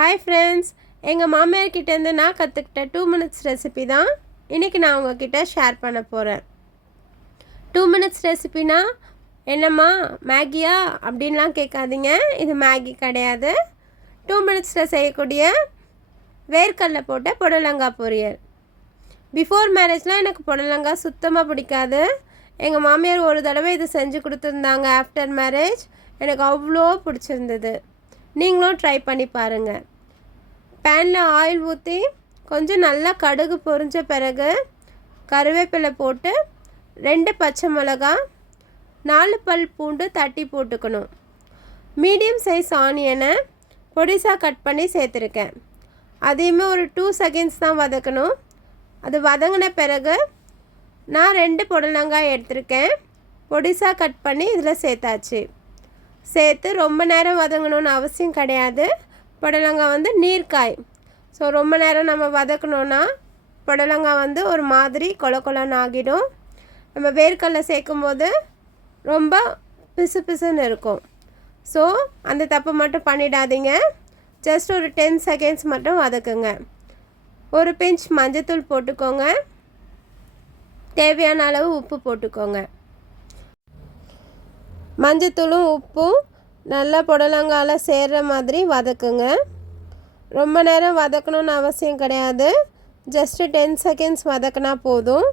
Hi friends, எங்கள் மாமியார் கிட்டேருந்து நான் கற்றுக்கிட்ட 2 மினிட்ஸ் ரெசிபி தான் இன்றைக்கி நான் உங்ககிட்ட ஷேர் பண்ண போகிறேன். 2 மினிட்ஸ் ரெசிபினா என்னம்மா மேகியா அப்படின்லாம் கேட்காதீங்க. இது மேகி கிடையாது. 2 மினிட்ஸில் செய்யக்கூடிய வேர்க்கடலை போட்ட புடலங்காய் பொரியல். பிஃபோர் மேரேஜ்லாம் எனக்கு புடலங்காய் சுத்தமாக பிடிக்காது. எங்கள் மாமியார் ஒரு தடவை இது செஞ்சு கொடுத்துருந்தாங்க. ஆஃப்டர் மேரேஜ் எனக்கு அவ்வளோ பிடிச்சிருந்தது. நீங்களும் ட்ரை பண்ணி பாருங்கள். பேனில் ஆயில் ஊற்றி கொஞ்சம் நல்லா கடுகு பொரிஞ்ச பிறகு கருவேப்பிலை போட்டு 2 பச்சை மிளகா 4 பல் பூண்டு தட்டி போட்டுக்கணும். மீடியம் சைஸ் ஆனியனை பொடிசாக கட் பண்ணி சேர்த்துருக்கேன். அதையுமே ஒரு 2 செகண்ட்ஸ் தான் வதக்கணும். அது வதங்கின பிறகு நான் 2 புடலங்காய் எடுத்திருக்கேன். பொடிசாக கட் பண்ணி இதில் சேர்த்தாச்சு. சேர்த்து ரொம்ப நேரம் வதங்கணும்னு அவசியம் கிடையாது. புடலங்காய் நீர்க்காய். ஸோ ரொம்ப நேரம் நம்ம வதக்கணுன்னா புடலங்காய் ஒரு மாதிரி கொலன்னு ஆகிடும். நம்ம வேர்க்கடலை சேர்க்கும்போது ரொம்ப பிசு பிசுன்னு இருக்கும். ஸோ அந்த தப்பு மட்டும் பண்ணிடாதீங்க. ஜஸ்ட் ஒரு 10 செகண்ட்ஸ் மட்டும் வதக்குங்க. ஒரு பிஞ்ச் மஞ்சத்தூள் போட்டுக்கோங்க. தேவையான அளவு உப்பு போட்டுக்கோங்க. மஞ்சத்தூளும் உப்பும் நல்லா புடலங்காயில் சேர்கிற மாதிரி வதக்குங்க. ரொம்ப நேரம் வதக்கணும்னு அவசியம் கிடையாது. ஜஸ்ட்டு 10 செகண்ட்ஸ் வதக்கினா போதும்.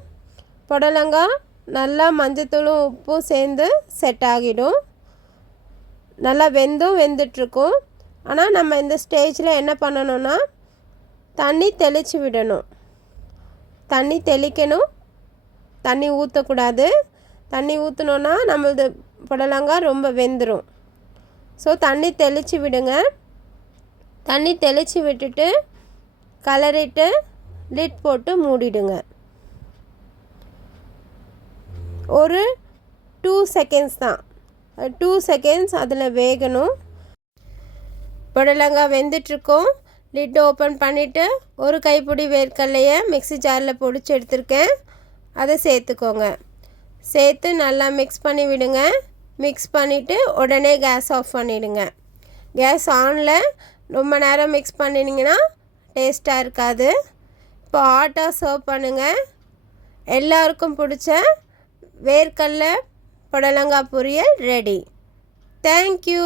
புடலங்காய் நல்லா மஞ்சத்தூளும் உப்பும் சேர்ந்து செட் ஆகிடும். நல்லா வெந்துட்டுருக்கும். ஆனால் நம்ம இந்த ஸ்டேஜில் என்ன பண்ணணும்னா தண்ணி தெளித்து விடணும். தண்ணி தெளிக்கணும், தண்ணி ஊற்றக்கூடாது. தண்ணி ஊற்றினோன்னா நம்மளது புடலங்காய் ரொம்ப வெந்துடும். ஸோ தண்ணி தெளித்து விடுங்க. தண்ணி தெளித்து விட்டுட்டு கலரிட்டு லிட் போட்டு மூடிடுங்க. ஒரு 2 செகண்ட்ஸ் தான். 2 செகண்ட்ஸ் அதில் வேகணும். புடலங்காய் வெந்துட்டுருக்கோம். லிட் ஓப்பன் பண்ணிவிட்டு ஒரு கைப்பிடி வேர்க்கடலையை மிக்ஸி ஜாரில் பொடிச்சு எடுத்துருக்கேன். அதை சேர்த்துக்கோங்க. சேர்த்து நல்லா மிக்ஸ் பண்ணி விடுங்க. மிக்ஸ் பண்ணிவிட்டு உடனே கேஸ் ஆஃப் பண்ணிவிடுங்க. கேஸ் ஆனில் ரொம்ப நேரம் மிக்ஸ் பண்ணினீங்கன்னா டேஸ்ட்டாக இருக்காது. இப்போ ஹாட்டாக சர்வ் பண்ணுங்கள். எல்லாருக்கும் பிடிச்ச வேர்க்கடலை புடலங்காய் பொரியல் ரெடி. தேங்க்யூ.